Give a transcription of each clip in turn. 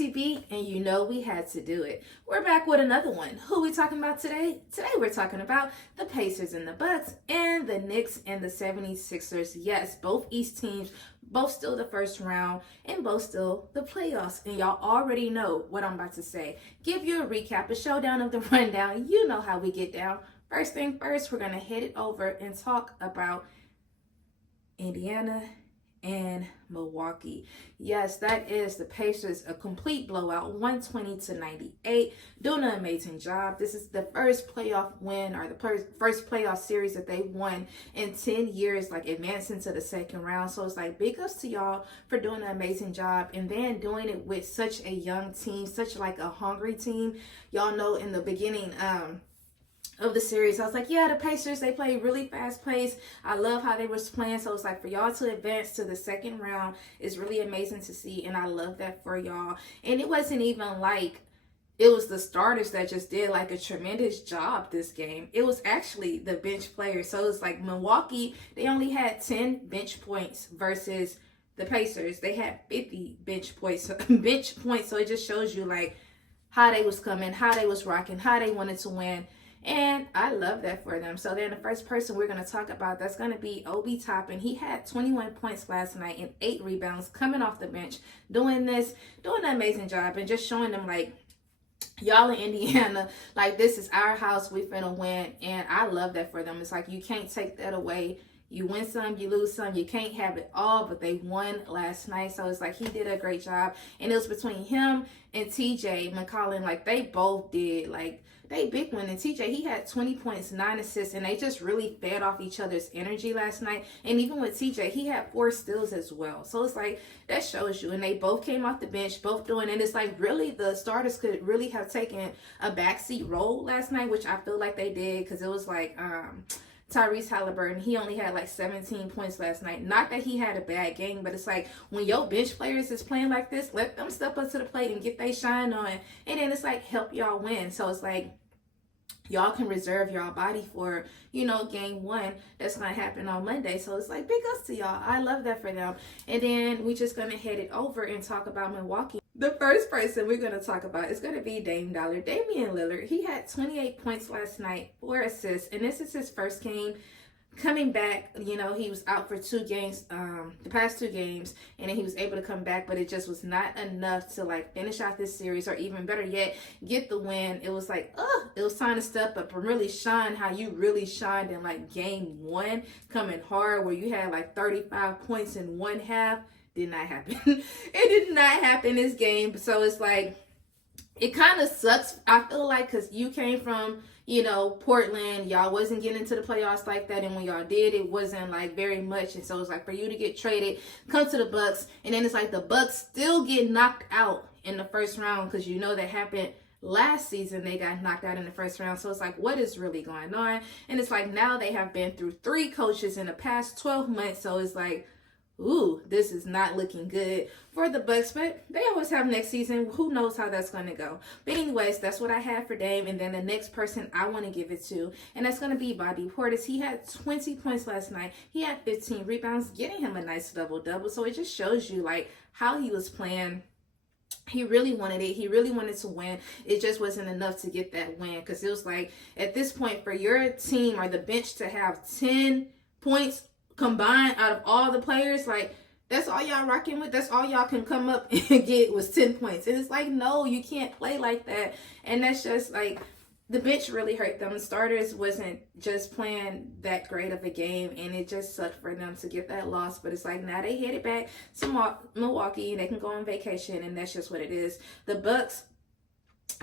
TB, and you know we had to do it. We're back with another one. Who we talking about today? Today we're talking about the Pacers and the Bucks and the Knicks and the 76ers. Yes, both East teams, both still the first round and both still the playoffs. And y'all already know what I'm about to say. Give you a recap, a showdown of the rundown. You know how we get down. First thing first, we're going to head it over and talk about Indiana and Milwaukee. Yes, that is the Pacers, a complete blowout, 120-98, doing an amazing job. This is the first playoff win, or the first playoff series that they won in 10 years, like advancing to the second round. So it's like big ups to y'all for doing an amazing job, and then doing it with such a young team, such like a hungry team. Y'all know in the beginning, of the series, I was like, yeah, the Pacers, they play really fast pace. I love how they was playing. So it's like for y'all to advance to the second round is really amazing to see, and I love that for y'all. And it wasn't even like it was the starters that just did like a tremendous job this game. It was actually the bench players. So it's like Milwaukee, they only had 10 bench points versus the Pacers. They had 50 bench points. So it just shows you like how they was coming, how they was rocking, how they wanted to win. And I love that for them. So then the first person we're going to talk about, that's going to be Obi Toppin. He had 21 points last night and 8 rebounds coming off the bench, doing an amazing job and just showing them like, y'all in Indiana, like this is our house, we finna win. And I love that for them. It's like you can't take that away. You win some, you lose some. You can't have it all, but they won last night. So it's like he did a great job. And it was between him and TJ McCollum. Like they both did. Like they big one. And TJ, he had 20 points, 9 assists. And they just really fed off each other's energy last night. And even with TJ, he had 4 steals as well. So it's like that shows you. And they both came off the bench, both doing. And it's like really the starters could really have taken a backseat role last night, which I feel like they did. Because it was like Tyrese Halliburton, he only had like 17 points last night. Not that he had a bad game, but it's like when your bench players is playing like this, let them step up to the plate and get their shine on. And then it's like help y'all win. So it's like y'all can reserve y'all body for, game 1 that's going to happen on Monday. So it's like big ups to y'all. I love that for them. And then we just going to head it over and talk about Milwaukee. The first person we're going to talk about is going to be Damian Lillard. He had 28 points last night, 4 assists, and this is his first game coming back. He was out for 2 games, the past 2 games, and then he was able to come back, but it just was not enough to like finish out this series, or even better yet, get the win. It was like, it was time to step up and really shine how you really shined in like game 1, coming hard, where you had like 35 points in one half. Did not happen. It did not happen this game. So it's like, it kind of sucks, I feel like, because you came from, Portland. Y'all wasn't getting into the playoffs like that. And when y'all did, it wasn't like very much. And so it's like for you to get traded, come to the Bucks. And then it's like the Bucks still get knocked out in the first round, because that happened last season. They got knocked out in the first round. So it's like, what is really going on? And it's like now they have been through 3 coaches in the past 12 months. So it's like, ooh, this is not looking good for the Bucks, but they always have next season. Who knows how that's going to go? But anyways, that's what I have for Dame. And then the next person I want to give it to, and that's going to be Bobby Portis. He had 20 points last night. He had 15 rebounds, getting him a nice double-double. So it just shows you like how he was playing. He really wanted it. He really wanted to win. It just wasn't enough to get that win, because it was like at this point for your team or the bench to have 10 points combined out of all the players, like that's all y'all rocking with. That's all y'all can come up and get was 10 points. And it's like, no, you can't play like that. And that's just like the bench really hurt them. The starters wasn't just playing that great of a game, and it just sucked for them to get that loss. But it's like now they headed back to Milwaukee and they can go on vacation, and that's just what it is. The Bucks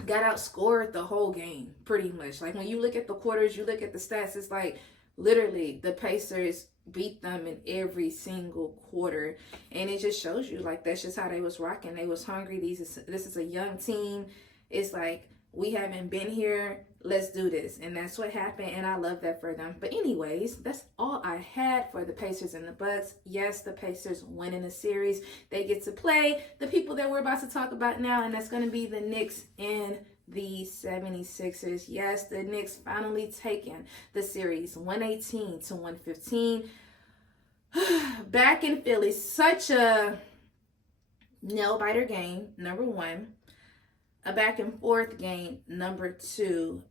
got outscored the whole game pretty much. Like when you look at the quarters, you look at the stats, it's like literally the Pacers beat them in every single quarter, and it just shows you like that's just how they was rocking. They was hungry. This is a young team. It's like, we haven't been here, let's do this. And that's what happened, and I love that for them. But anyways, that's all I had for the Pacers and the Bucks. Yes, the Pacers winning the series. They get to play the people that we're about to talk about now, and that's going to be the Knicks and the 76ers. Yes, the Knicks finally taken the series 118-115. Back in Philly, such a nail biter game, number one. A back and forth game, number two.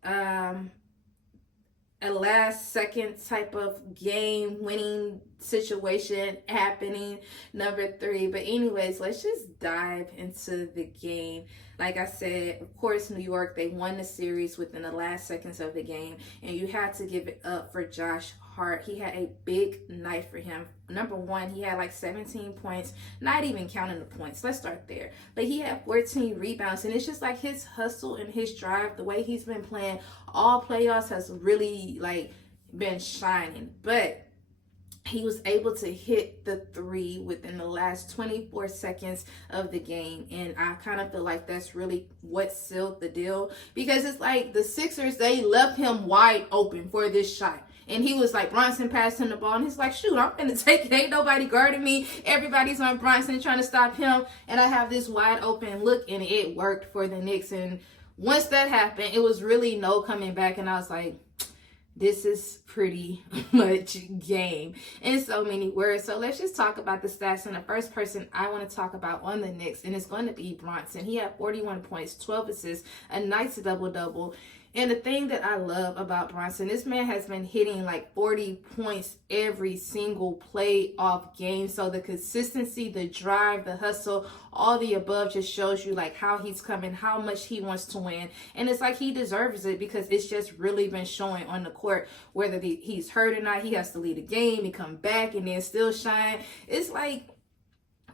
A last second type of game winning situation happening, number three. But anyways, let's just dive into the game. Like I said, of course, New York, they won the series within the last seconds of the game, and you had to give it up for Josh Hart. He had a big night for him. Number one, he had like 17 points, not even counting the points. Let's start there. But he had 14 rebounds, and it's just like his hustle and his drive, the way he's been playing all playoffs has really like been shining. But he was able to hit the three within the last 24 seconds of the game. And I kind of feel like that's really what sealed the deal, because it's like the Sixers, they left him wide open for this shot. And he was like, Bronson passed him the ball, and he's like, shoot, I'm gonna take it. Ain't nobody guarding me. Everybody's on Bronson trying to stop him. And I have this wide open look, and it worked for the Knicks. And once that happened, it was really no coming back. And I was like, this is pretty much game in so many words. So let's just talk about the stats. And the first person I want to talk about on the Knicks, and it's going to be Bronson. He had 41 points, 12 assists, a nice double-double. And the thing that I love about Bronson, this man has been hitting like 40 points every single playoff game. So the consistency, the drive, the hustle, all the above just shows you like how he's coming, how much he wants to win. And it's like he deserves it, because it's just really been showing on the court. Whether he's hurt or not, he has to lead a game, he come back and then still shine. It's like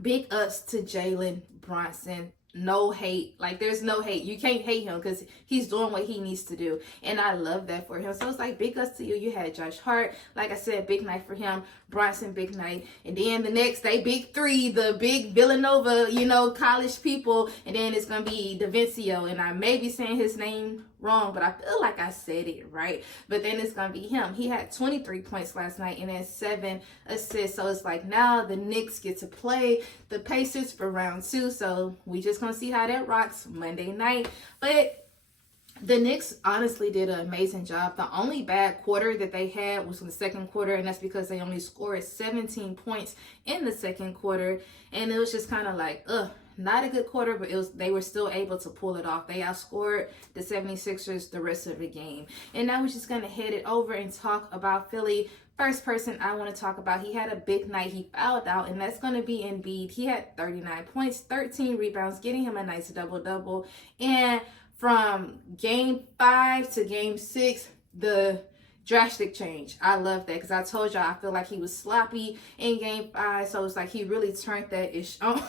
big ups to Jalen Bronson. No hate. Like, there's no hate. You can't hate him because he's doing what he needs to do. And I love that for him. So it's like big ups to you. You had Josh Hart. Like I said, big night for him. Bronson, big night. And then the next day, big three, the big Villanova, college people. And then it's going to be DaVincio. And I may be saying his name wrong, but I feel like I said it right. But then it's going to be him. He had 23 points last night and then 7 assists. So it's like now the Knicks get to play the Pacers for round 2. So we just going to see how that rocks Monday night. But the Knicks honestly did an amazing job. The only bad quarter that they had was in the second quarter, and that's because they only scored 17 points in the second quarter. And it was just kind of like, not a good quarter, but they were still able to pull it off. They outscored the 76ers the rest of the game. And now we're just going to head it over and talk about Philly. First person I want to talk about, he had a big night. He fouled out, and that's going to be Embiid. He had 39 points, 13 rebounds, getting him a nice double-double. And from game 5 to game 6, the drastic change. I love that, because I told y'all I feel like he was sloppy in game 5. So it's like he really turned that ish on,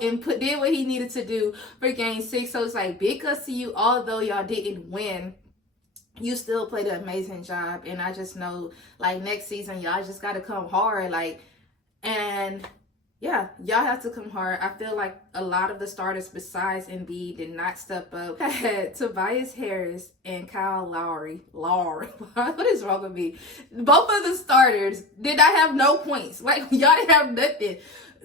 and did what he needed to do for game 6. So it's like big ups to you, although y'all didn't win. You still played an amazing job, and I just know like next season y'all just got to come hard, yeah, y'all have to come hard. I feel like a lot of the starters besides Embiid did not step up. I had Tobias Harris and Kyle Lowry. What is wrong with me? Both of the starters did not have no points. Like, y'all didn't have nothing.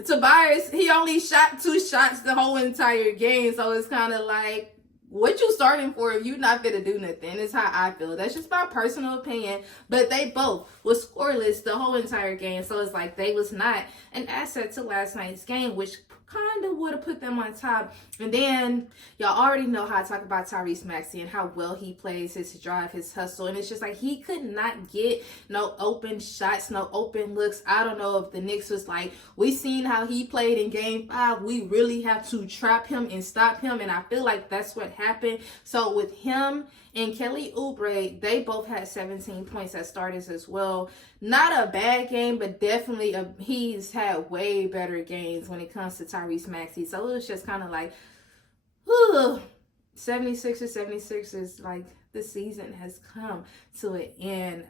Tobias, he only shot 2 shots the whole entire game. So it's kind of like, what you starting for if you not gonna do nothing? Is how I feel. That's just my personal opinion. But they both was scoreless the whole entire game. So it's like they was not an asset to last night's game, which kind of would have put them on top. And then y'all already know how I talk about Tyrese Maxey and how well he plays, his drive, his hustle. And it's just like he could not get no open shots, no open looks. I don't know if the Knicks was like, we seen how he played in game 5. We really have to trap him and stop him. And I feel like that's what happened. So with him and Kelly Oubre, they both had 17 points as starters as well. Not a bad game, but definitely he's had way better games when it comes to Tyrese Maxey. So it was just kind of like, whew, 76ers, like the season has come to an end.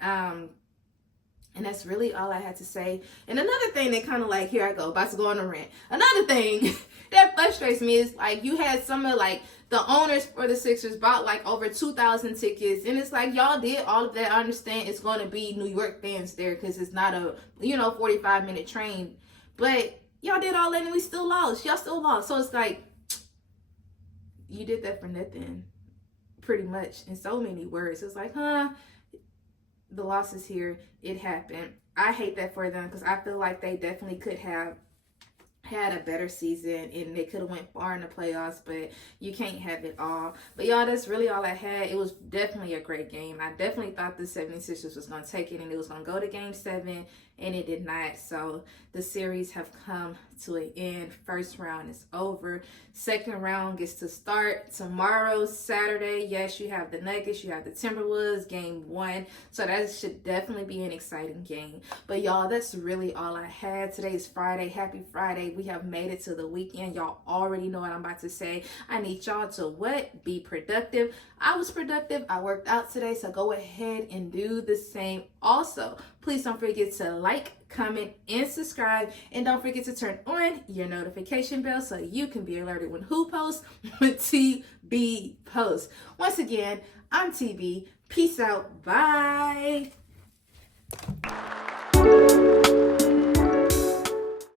And that's really all I had to say. And another thing that kind of like, here I go, about to go on a rant. Another thing that frustrates me is like you had some of like the owners for the Sixers bought like over 2,000 tickets. And it's like, y'all did all of that. I understand it's going to be New York fans there because it's not a, 45-minute train. But y'all did all that and we still lost. Y'all still lost. So it's like, you did that for nothing, pretty much, in so many words. It's like, the loss is here. It happened. I hate that for them because I feel like they definitely could have had a better season and they could have went far in the playoffs, but you can't have it all. But y'all, that's really all I had. It was definitely a great game. I definitely thought the 76ers was going to take it and it was going to go to game 7, and it did not. So the series have come to an end. First round is over. Second round gets to start tomorrow, Saturday. Yes, you have the Nuggets, you have the Timberwolves, game 1. So that should definitely be an exciting game. But y'all, that's really all I had. Today is Friday. Happy Friday. We have made it to the weekend. Y'all already know what I'm about to say. I need y'all to what? Be productive. I was productive. I worked out today, so go ahead and do the same. Also, please don't forget to like, comment, and subscribe. And don't forget to turn on your notification bell so you can be alerted when who posts, when TB posts. Once again, I'm TB. Peace out. Bye.